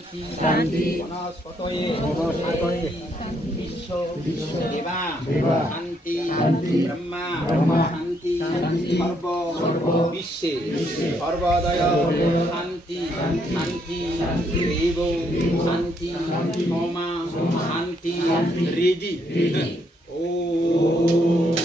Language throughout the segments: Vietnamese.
शांति वनस्पतये विश्व देवा शांति ब्रह्मा शांति सर्व विश्वे सर्वोदय शांति शांति देव शांति क्षमा शांति रिद्धि ओम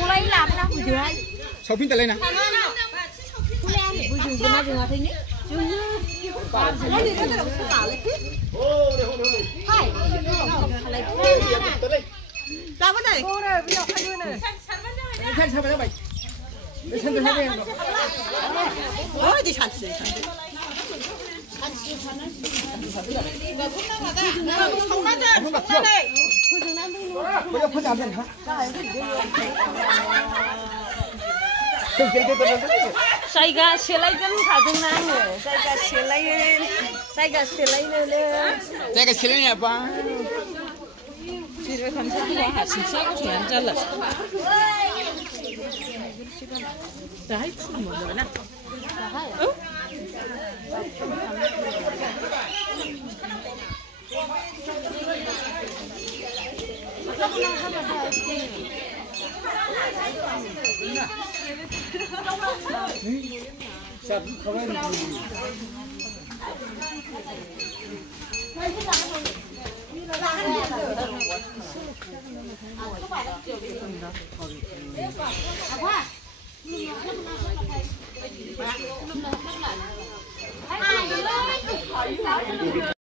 mulai làm đâu bây giờ anh sau phim nè bây giờ cái nào vừa thấy nhỉ lấy đi cái đồng số nào lấy hai ra vấn đề bây giờ hai đứa này xem sao vậy xem được hay không ôi thì sản Saiga selai kan kadang nang, saiga selai le. Saiga selai apa? Sirve kamsa dia hasil saya kian jelas. Dah itu semua mana? Apa?